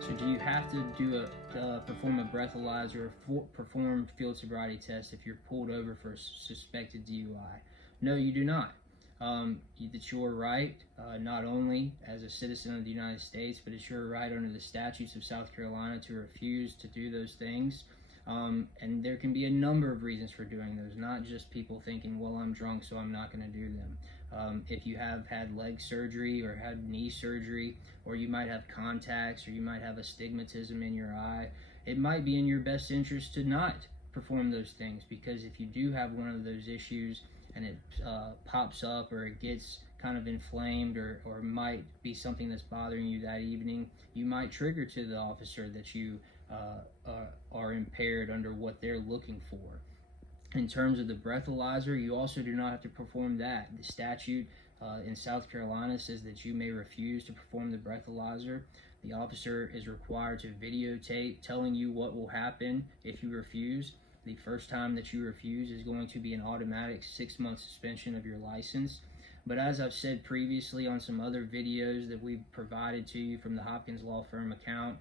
So do you have to perform a breathalyzer or perform field sobriety test if you're pulled over for a suspected DUI? No, you do not. It's your right, not only as a citizen of the United States, but it's your right under the statutes of South Carolina to refuse to do those things. And there can be a number of reasons for doing those, not just people thinking, well, I'm drunk, so I'm not going to do them. If you have had leg surgery or had knee surgery, or you might have contacts, or you might have astigmatism in your eye, it might be in your best interest to not perform those things, because if you do have one of those issues and it pops up, or it gets kind of inflamed, or might be something that's bothering you that evening, you might trigger to the officer that you are impaired under what they're looking for. In terms of the breathalyzer, you also do not have to perform that. The statute in South Carolina says that you may refuse to perform the breathalyzer. The officer is required to videotape telling you what will happen if you refuse. The first time that you refuse is going to be an automatic 6-month suspension of your license. But as I've said previously on some other videos that we've provided to you from the Hopkins Law Firm account,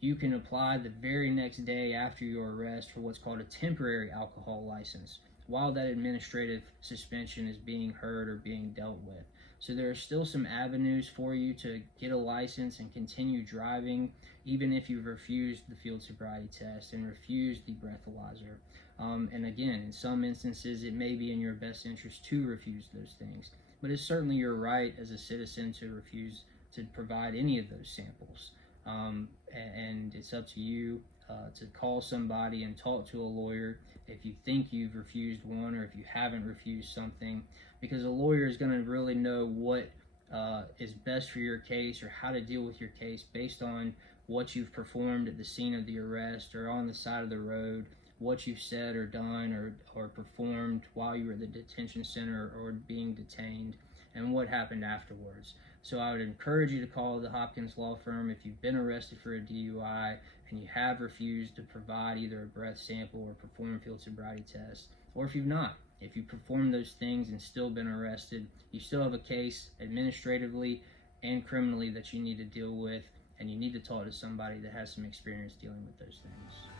you can apply the very next day after your arrest for what's called a temporary alcohol license while that administrative suspension is being heard or being dealt with. So there are still some avenues for you to get a license and continue driving, even if you've refused the field sobriety test and refused the breathalyzer. And again, in some instances, it may be in your best interest to refuse those things, but it's certainly your right as a citizen to refuse to provide any of those samples. And it's up to you to call somebody and talk to a lawyer if you think you've refused one, or if you haven't refused something, because a lawyer is going to really know what is best for your case, or how to deal with your case based on what you've performed at the scene of the arrest or on the side of the road, what you've said or done or performed while you were at the detention center or being detained, and what happened afterwards. So I would encourage you to call the Hopkins Law Firm if you've been arrested for a DUI and you have refused to provide either a breath sample or perform field sobriety test, or if you've not. If you performed those things and still been arrested, you still have a case administratively and criminally that you need to deal with, and you need to talk to somebody that has some experience dealing with those things.